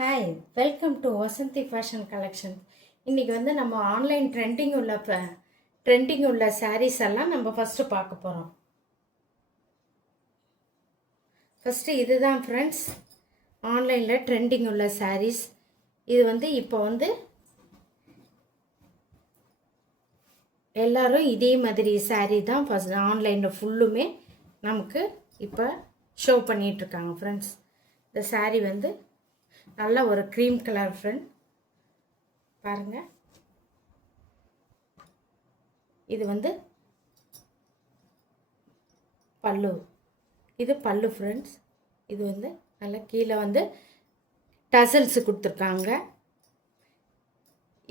Hi, welcome to Vasanthi fashion collection. இன்றைக்கி வந்து நம்ம ஆன்லைன் ட்ரெண்டிங் உள்ள சாரீஸ் எல்லாம் நம்ம ஃபஸ்ட்டு பார்க்க போகிறோம். ஃபஸ்ட்டு இதுதான் ஃப்ரெண்ட்ஸ், ஆன்லைனில் ட்ரெண்டிங் உள்ள சாரீஸ். இது வந்து இப்போ வந்து எல்லோரும் இதே மாதிரி சாரீ தான் ஃபஸ்ட் ஆன்லைனில் ஃபுல்லுமே நமக்கு இப்போ ஷோ பண்ணிகிட்ருக்காங்க ஃப்ரெண்ட்ஸ். இந்த சாரீ வந்து நல்ல ஒரு க்ரீம் கலர் ஃப்ரெண்ட் பாருங்கள். இது வந்து பல்லு, இது பல்லு ஃப்ரெண்ட்ஸ். இது வந்து நல்லா கீழே வந்து டசல்ஸ் கொடுத்துருக்காங்க.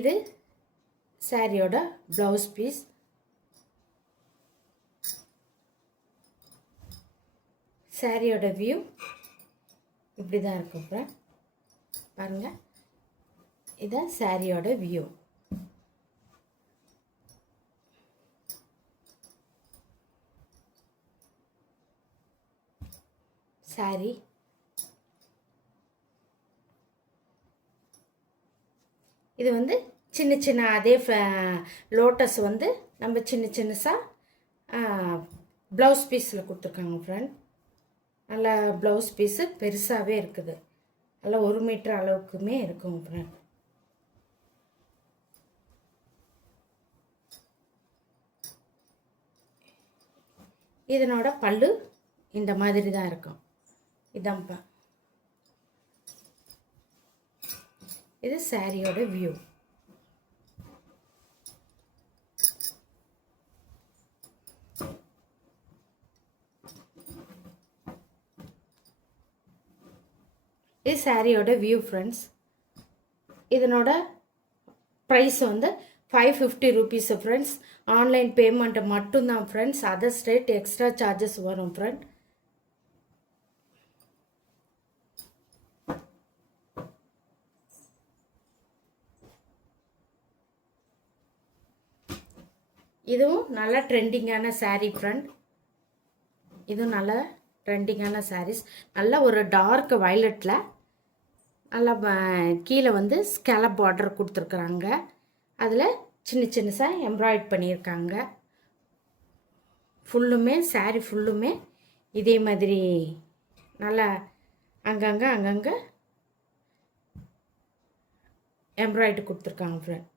இது சாரியோட ப்ளவுஸ் பீஸ். சாரியோட வியூ இப்படி தான் இருக்கும் ஃப்ரெண்ட் பாருங்க. இதான் சாரியோட வியூ. சாரி இது வந்து சின்ன சின்ன அதே லோட்டஸ் வந்து நம்ம சின்ன சின்னசாக ப்ளவுஸ் பீஸில் கொடுத்துருக்காங்க ஃப்ரெண்ட். நல்ல ப்ளவுஸ் பீஸு பெருசாகவே இருக்குது. நல்லா 1 மீட்டர் அளவுக்குமே இருக்கும் ஃப்ரெண்ட். இதனோட பல்லு இந்த மாதிரி தான் இருக்கும். இதான்ப்பா, இது சாரியோட வியூ. இது சாரியோட வியூ ஃப்ரெண்ட்ஸ். இதனோட ப்ரைஸ் வந்து 550 rupees ஃப்ரெண்ட்ஸ். ஆன்லைன் பேமெண்ட்டு மட்டும்தான் friends. Other state extra charges வரும் ஃப்ரெண்ட். இதுவும் நல்ல ட்ரெண்டிங்கான சாரீ ஃப்ரெண்ட். இதுவும் நல்ல ட்ரெண்டிங்கான சாரீஸ். நல்ல ஒரு டார்க் வயலட்டில் நல்லா கீழே வந்து ஸ்கேலப் பார்டர் கொடுத்துருக்குறாங்க. அதில் சின்ன சின்னசாக எம்ப்ராய்ட் பண்ணியிருக்காங்க. ஃபுல்லுமே சாரீ ஃபுல்லுமே இதே மாதிரி நல்லா அங்கங்கே எம்ப்ராய்டு கொடுத்துருக்காங்க ஃப்ரெண்ட்.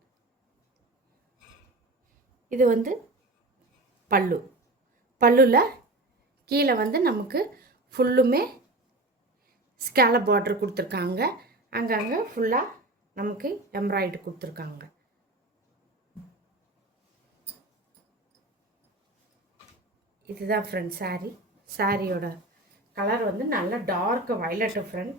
இது வந்து பல்லுல கீழே வந்து நமக்கு ஃபுல்லுமே ஸ்கேலப் பார்டர் கொடுத்துருக்காங்க. அங்கங்கே ஃபுல்லாக நமக்கு எம்ப்ராய்டு கொடுத்துருக்காங்க. இதுதான் ஃப்ரெண்ட் சாரீ. சாரியோட கலர் வந்து நல்ல டார்க் வயலட்டு ஃப்ரெண்ட்.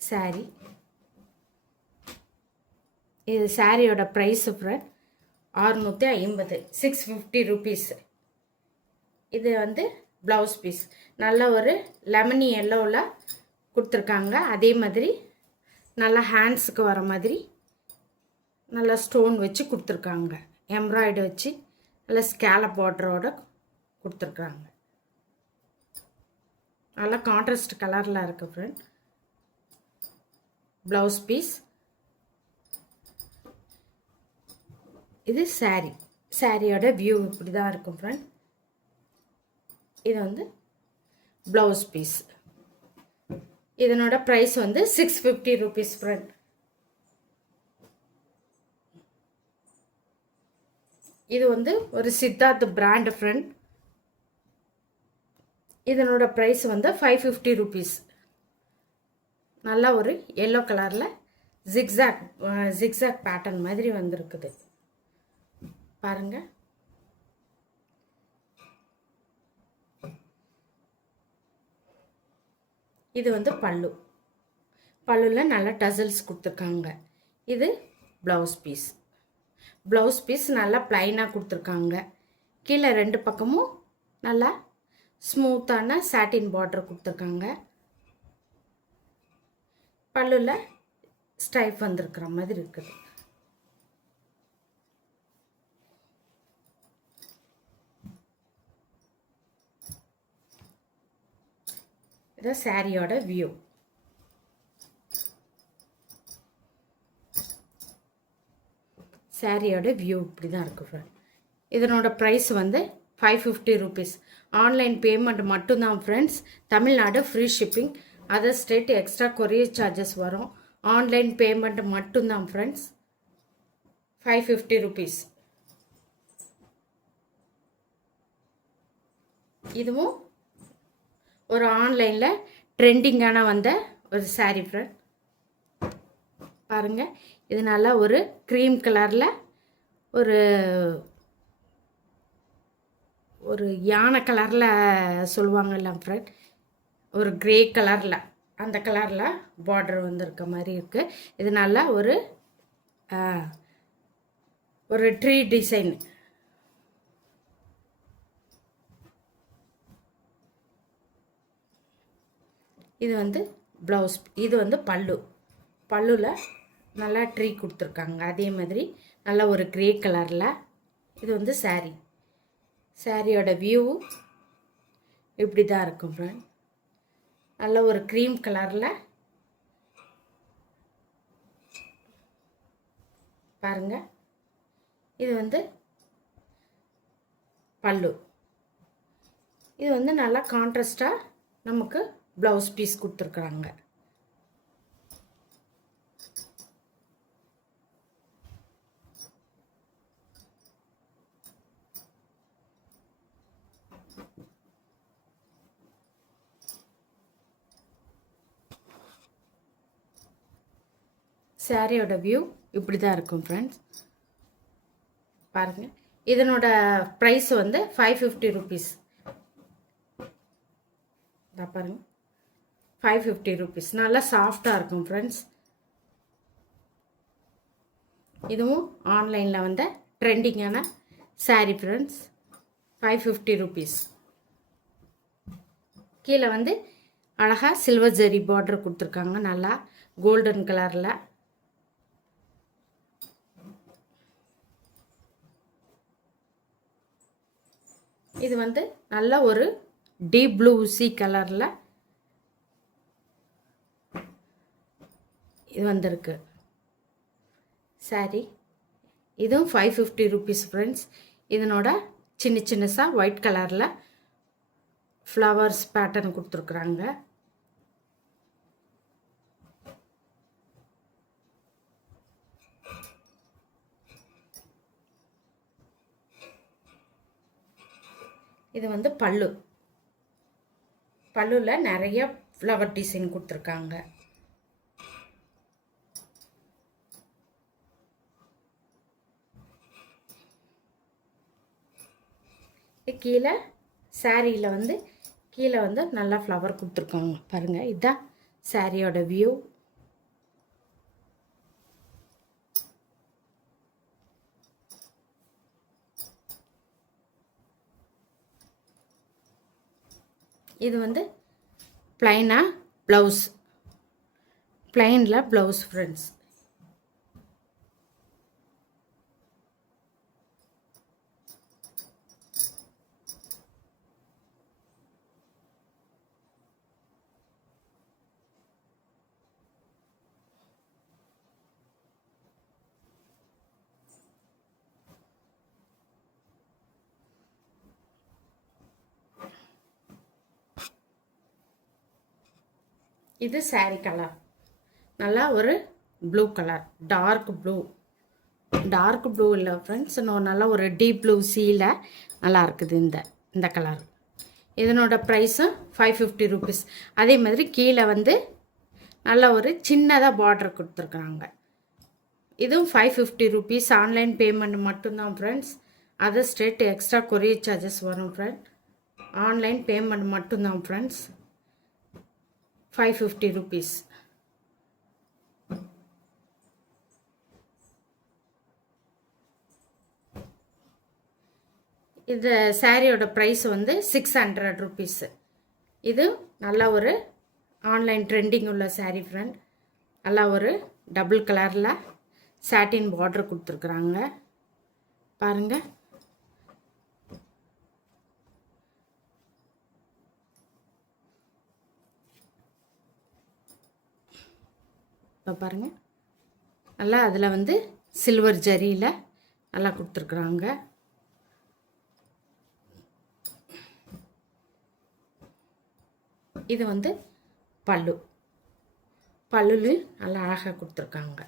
சாரீ இது சாரியோட ப்ரைஸு ஃப்ரெண்ட் 650, 650 rupees. இது வந்து ப்ளவுஸ் பீஸ். நல்ல ஒரு லெமனி எல்லோவில் கொடுத்துருக்காங்க. அதே மாதிரி நல்லா ஹேண்ட்ஸுக்கு வர மாதிரி நல்லா ஸ்டோன் வச்சு கொடுத்துருக்காங்க. எம்ப்ராய்டு வச்சு நல்லா ஸ்கேலப் பார்டரோட கொடுத்துருக்காங்க. நல்லா கான்ட்ராஸ்ட் கலரில் இருக்குது ஃப்ரெண்ட். Blouse piece. இது சாரியோட வியூ இப்படி தான் இருக்கும் ஃப்ரெண்ட். இது வந்து ப்ளவுஸ் பீஸ். இதனோட ப்ரைஸ் வந்து 650 rupees ஃப்ரெண்ட். இது வந்து ஒரு சித்தார்த் பிராண்ட் ஃப்ரெண்ட். இதனோட ப்ரைஸ் வந்து 550 rupees. நல்லா ஒரு எல்லோ கலரில் ஜிக்ஸாக் பேட்டர்ன் மாதிரி வந்திருக்குது பாருங்க. இது வந்து பல்லுல நல்ல டசல்ஸ் கொடுத்துருக்காங்க. இது ப்ளவுஸ் பீஸ் நல்லா பிளைனாக கொடுத்துருக்காங்க. கீழே 2 பக்கமும் நல்லா ஸ்மூத்தான சாட்டின் பார்டர் கொடுத்துருக்காங்க. பல்லுல ஸ்டைப் வந்திருக்கிற மாதிரி இருக்குது. இதான் சாரியோட வியூ. சாரியோட வியூ இப்படி தான் இருக்குது ஃப்ரெண்ட். இதனோட ப்ரைஸ் வந்து 550 rupees. ஆன்லைன் பேமெண்ட் மட்டும்தான் friends. Tamil Nadu free shipping. Other state extra courier charges வரும். ஆன்லைன் பேமெண்ட் மட்டும்தான் ஃப்ரெண்ட்ஸ். 550 rupees. இதுவும் ஒரு ஆன்லைனில் ட்ரெண்டிங்கான வந்த ஒரு சாரீ ஃப்ரெண்ட். பாருங்கள், இது நல்லா ஒரு க்ரீம் கலரில் ஒரு ஒரு யானை கலரில் சொல்லுவாங்கல்ல ஃப்ரெண்ட், ஒரு க்ரே கலரில், அந்த கலரில் பார்டர் வந்துருக்க மாதிரி இருக்குது. இது நல்லா ஒரு ட்ரீ டிசைன். இது வந்து ப்ளவுஸ். இது வந்து பல்லுவில் நல்லா ட்ரீ கொடுத்துருக்காங்க. அதே மாதிரி நல்லா ஒரு க்ரே கலரில். இது வந்து சாரீ. சாரியோட வியூ இப்படி தான் இருக்கும் ஃப்ரெண்ட். நல்ல ஒரு க்ரீம் கலரில் பாருங்கள். இது வந்து பல்லு. இது வந்து நல்லா கான்ட்ராஸ்டாக நமக்கு ப்ளவுஸ் பீஸ் கொடுத்துருக்குறாங்க. சாரியோட வியூ இப்படி தான் இருக்கும் ஃப்ரெண்ட்ஸ். பாருங்கள், இதனோட ப்ரைஸ் வந்து 550 rupees. பாருங்கள், 550 rupees. நல்லா சாஃப்டாக இருக்கும் ஃப்ரெண்ட்ஸ். இதுவும் ஆன்லைனில் வந்த ட்ரெண்டிங்கான சாரீ ஃப்ரெண்ட்ஸ். 550 rupees. கீழே வந்து அழகாக சில்வர் ஜெரி பார்டர் கொடுத்துருக்காங்க, நல்லா கோல்டன் கலரில். இது வந்து நல்ல ஒரு டீப் ப்ளூ சி கலரில் இது வந்திருக்கு சாரி. இதுவும் 550 rupees ஃப்ரெண்ட்ஸ். இதனோட சின்ன சின்னசாக ஒயிட் கலரில் ஃப்ளவர்ஸ் பேட்டர்ன் கொடுத்துருக்குறாங்க. இது வந்து பல்லுவில் நிறைய ஃப்ளவர் டிசைன் கொடுத்துருக்காங்க. கீழே சாரியில் வந்து கீழே வந்து நல்லா ஃப்ளவர் கொடுத்துருக்காங்க பாருங்கள். இதுதான் சாரியோட வியூ. இது வந்து பிளைனாக ப்ளவுஸ், பிளைனில் ப்ளவுஸ் ஃப்ரெண்ட்ஸ். இது சாரீ கலர் நல்லா ஒரு ப்ளூ கலர், டார்க் ப்ளூ இல்லை ஃப்ரெண்ட்ஸ், இன்னும் நல்லா ஒரு டீப் ப்ளூ சீல நல்லா இருக்குது இந்த கலர். இதனோட ப்ரைஸும் 550 rupees. அதே மாதிரி கீழே வந்து நல்ல ஒரு சின்னதாக பார்டர் கொடுத்துருக்குறாங்க. இதுவும் 550 rupees. ஆன்லைன் பேமெண்ட் மட்டும்தான் friends. Other state extra courier charges வரும் ஃப்ரெண்ட். ஆன்லைன் பேமெண்ட் மட்டும்தான் ஃப்ரெண்ட்ஸ். 550 rupees. இந்த சாரியோட ப்ரைஸ் வந்து 600 rupees. இது நல்ல ஒரு ஆன்லைன் ட்ரெண்டிங் உள்ள சாரீ ஃப்ரெண்ட். நல்லா ஒரு டபுள் கலரில் சாட்டின் பார்டர் கொடுத்துருக்குறாங்க பாருங்கள். இப்போ பாருங்கள், நல்லா அதில் வந்து சில்வர் ஜரியில் நல்லா கொடுத்துருக்குறாங்க. இது வந்து பல்லு, பல்லுலையும் நல்லா அழகாக கொடுத்துருக்காங்க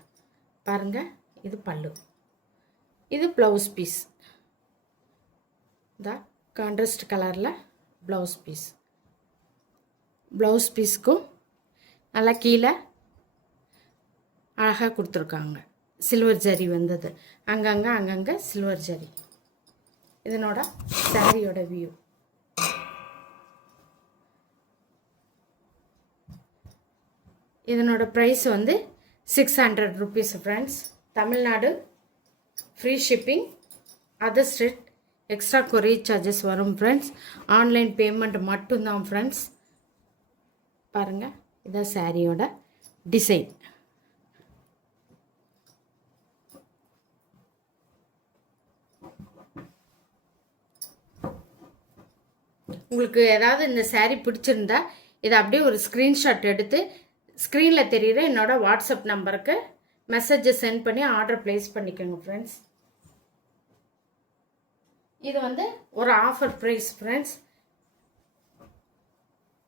பாருங்கள். இது பல்லு, இது ப்ளவுஸ் பீஸ். இந்த கான்ட்ராஸ்ட் கலரில் ப்ளவுஸ் பீஸ். ப்ளவுஸ் பீஸ்க்கும் நல்லா கீழே அழகாக கொடுத்துருக்காங்க. சில்வர் ஜரி வந்தது, அங்கங்கே சில்வர் ஜரி. இதனோட சாரியோட வியூ. இதனோட ப்ரைஸ் வந்து 600 rupees friends. Tamil Nadu free shipping, other state extra courier charges வரும் ஃப்ரெண்ட்ஸ். ஆன்லைன் பேமெண்ட் மட்டும்தான் ஃப்ரெண்ட்ஸ். பாருங்கள், இதான் சாரியோட டிசைன். உங்களுக்கு ஏதாவது இந்த சாரீ பிடிச்சிருந்தா இதை அப்படியே ஒரு ஸ்க்ரீன்ஷாட் எடுத்து ஸ்க்ரீனில் தெரிகிற என்னோட வாட்ஸ்அப் நம்பருக்கு மெசேஜை சென்ட் பண்ணி ஆர்டர் ப்ளேஸ் பண்ணிக்கோங்க ஃப்ரெண்ட்ஸ். இது வந்து ஒரு ஆஃபர் ப்ரைஸ் ஃப்ரெண்ட்ஸ்.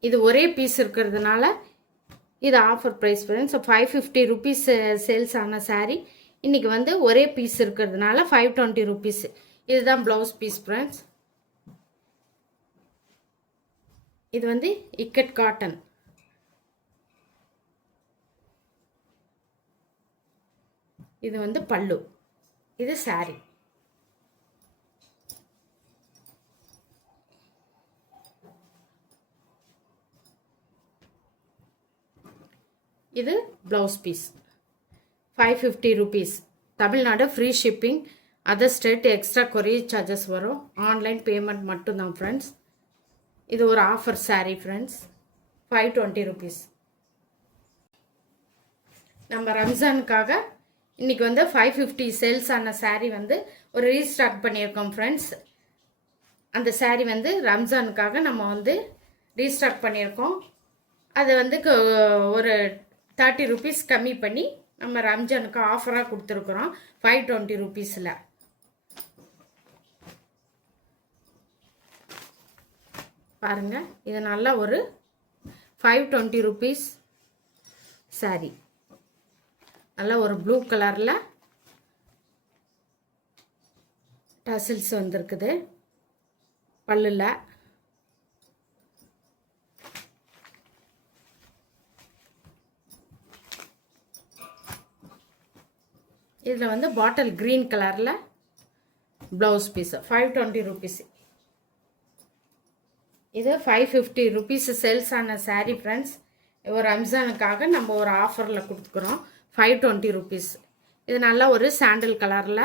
இது ஒரே பீஸ் இருக்கிறதுனால இது offer price friends. 550 rupees sales ஆன சாரீ இன்றைக்கி வந்து ஒரே பீஸ் இருக்கிறதுனால 520 rupees. இதுதான் ப்ளவுஸ் பீஸ் ஃப்ரெண்ட்ஸ். இது வந்து இக்கட் காட்டன். இது வந்து பல்லு, இது சாரி. இது blouse piece. 550 rupees. Tamil Nadu free shipping, other state extra courier charges வரும். ஆன்லைன் பேமெண்ட் மட்டும்தான் ஃப்ரெண்ட்ஸ். இது ஒரு ஆஃபர் சாரீ ஃப்ரெண்ட்ஸ். 520 rupees. நம்ம ரம்ஜானுக்காக இன்றைக்கி வந்து 550 சேல்ஸ் ஆன சாரீ வந்து ஒரு ரீஸ்டாக் பண்ணியிருக்கோம் ஃப்ரெண்ட்ஸ். அந்த சாரீ வந்து ரம்ஜானுக்காக நம்ம வந்து ரீஸ்டாக் பண்ணியிருக்கோம். அது வந்து ஒரு 30 rupees கம்மி பண்ணி நம்ம ரம்ஜானுக்கு ஆஃபராக கொடுத்துருக்குறோம் 520 rupeesல. பாருங்கள், இது நல்லா ஒரு 520 rupees சாரீ. நல்லா ஒரு ப்ளூ கலரில் டசில்ஸ் வந்திருக்குது பல்லுல. இதில் வந்து பாட்டில் க்ரீன் கலரில் ப்ளவுஸ் பீஸ் 520 rupees. இது 550 rupees சேல்ஸ் ஆன சாரீ ஃப்ரெண்ட்ஸ். ஒரு ரம்ஜானுக்காக நம்ம ஒரு ஆஃபரில் கொடுத்துக்குறோம் 520 rupees. இது நல்லா ஒரு சாண்டில் கலரில்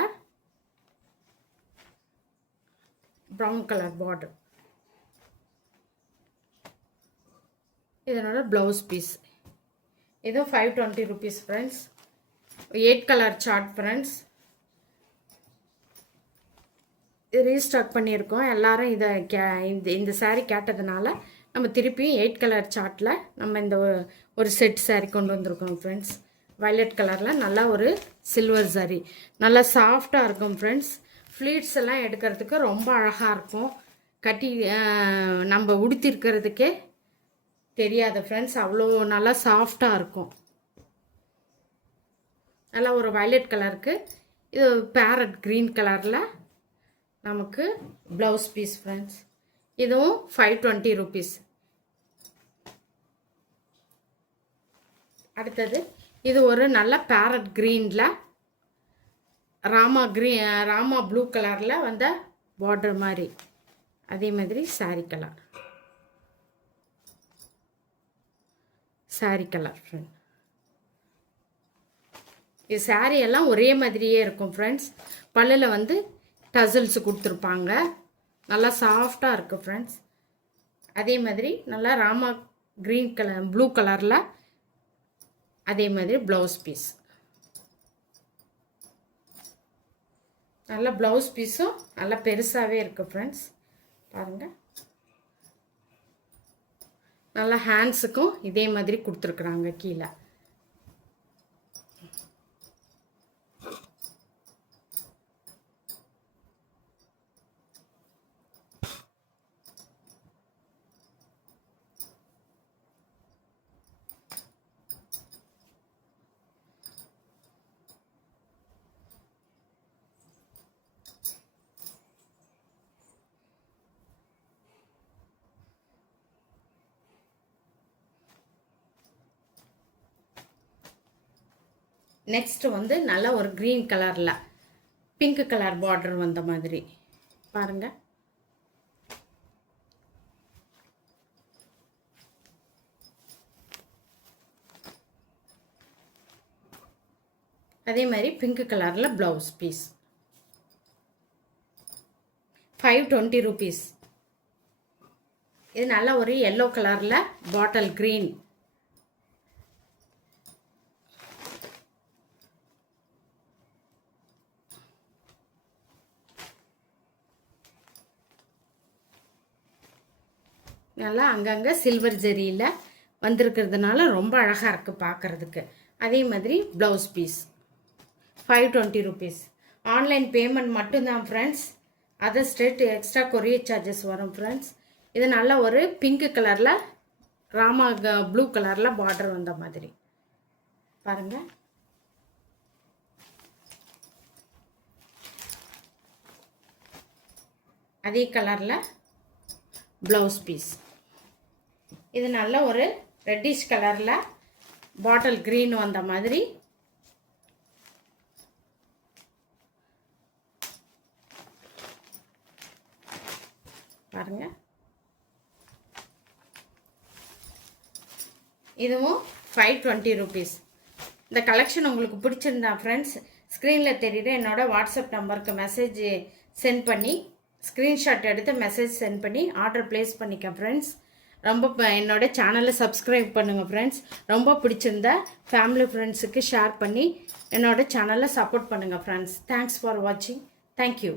ப்ரௌன் கலர் பார்டர். இதனோட ப்ளவுஸ் பீஸ். இதுவும் 520 rupees friends. 8 colour chart friends. Restock பண்ணியிருக்கோம். எல்லாரும் இதை இந்த சாரீ கேட்டதுனால நம்ம திருப்பியும் 8 கலர் சார்ட்டில் நம்ம இந்த ஒரு செட் சாரீ கொண்டு வந்திருக்கோம் ஃப்ரெண்ட்ஸ். வயலட் கலரில் நல்லா ஒரு சில்வர் சாரீ, நல்லா சாஃப்டாக இருக்கும் ஃப்ரெண்ட்ஸ். ஃப்ளீட்ஸ் எல்லாம் எடுக்கிறதுக்கு ரொம்ப அழகாக இருக்கும். கட்டி நம்ம உடுத்திருக்கிறதுக்கே தெரியாது ஃப்ரெண்ட்ஸ், அவ்வளோ நல்லா சாஃப்டாக இருக்கும். நல்லா ஒரு வயலட் கலருக்கு இது பேரட் க்ரீன் கலரில் நமக்கு ப்ளவுஸ் பீஸ் ஃப்ரெண்ட்ஸ். இதுவும் 520 rupees. அடுத்தது இது ஒரு நல்ல பேரட் க்ரீனில் ராமா ப்ளூ கலரில் வந்த பார்டர் மாதிரி, அதே மாதிரி சாரீ கலர் ஃப்ரெண்ட். இது சாரீ எல்லாம் ஒரே மாதிரியே இருக்கும் ஃப்ரெண்ட்ஸ். பல்லில் வந்து டசல்ஸ் கொடுத்துருப்பாங்க, நல்லா சாஃப்டாக இருக்குது ஃப்ரெண்ட்ஸ். அதே மாதிரி நல்லா ராமா க்ரீன் கலர் ப்ளூ கலரில் அதே மாதிரி ப்ளவுஸ் பீஸ். நல்லா ப்ளவுஸ் பீஸும் நல்லா பெருசாகவே இருக்குது ஃப்ரெண்ட்ஸ். பாருங்கள், நல்லா ஹேண்ட்ஸுக்கும் இதே மாதிரி கொடுத்துருக்குறாங்க கீழே. நெக்ஸ்ட்டு வந்து நல்லா ஒரு க்ரீன் கலரில் பிங்க் கலர் பார்டர் வந்த மாதிரி பாருங்கள். அதே மாதிரி பிங்க் கலரில் ப்ளவுஸ் பீஸ் 520 rupees. இது நல்ல ஒரு எல்லோ கலரில் பாட்டில் க்ரீன். நல்லா அங்கங்கே சில்வர் ஜெரியில் வந்திருக்கிறதுனால ரொம்ப அழகாக இருக்குது பார்க்குறதுக்கு. அதே மாதிரி blouse piece 520 rupees. Online payment மட்டும்தான் friends. Other state extra courier charges வரும் ஃப்ரெண்ட்ஸ். இது நல்ல ஒரு பிங்க் கலரில் ராமா ப்ளூ கலரில் பார்டர் வந்த மாதிரி பாருங்கள். அதே கலரில் ப்ளவுஸ் பீஸ். இது நல்ல ஒரு ரெட்டிஷ் கலரில் பாட்டில் க்ரீன் வந்த மாதிரி பாருங்கள். இதுவும் 520 rupees. இந்த கலெக்ஷன் உங்களுக்கு பிடிச்சிருந்தா ஃப்ரெண்ட்ஸ், ஸ்க்ரீனில் தெரியுற என்னோடய வாட்ஸ்அப் நம்பருக்கு மெசேஜ் சென்ட் பண்ணி ஸ்க்ரீன்ஷாட் எடுத்து மெசேஜ் சென்ட் பண்ணி ஆர்டர் ப்ளேஸ் பண்ணிக்க ஃப்ரெண்ட்ஸ். ரொம்ப என்னோட சேனலை சப்ஸ்கிரைப் பண்ணுங்கள் ஃப்ரெண்ட்ஸ். ரொம்ப பிடிச்சிருந்தா ஃபேமிலி ஃப்ரெண்ட்ஸுக்கு ஷேர் பண்ணி என்னோடய சேனலை சப்போர்ட் பண்ணுங்கள் ஃப்ரெண்ட்ஸ். தேங்க்ஸ் ஃபார் வாட்சிங். தேங்க்யூ.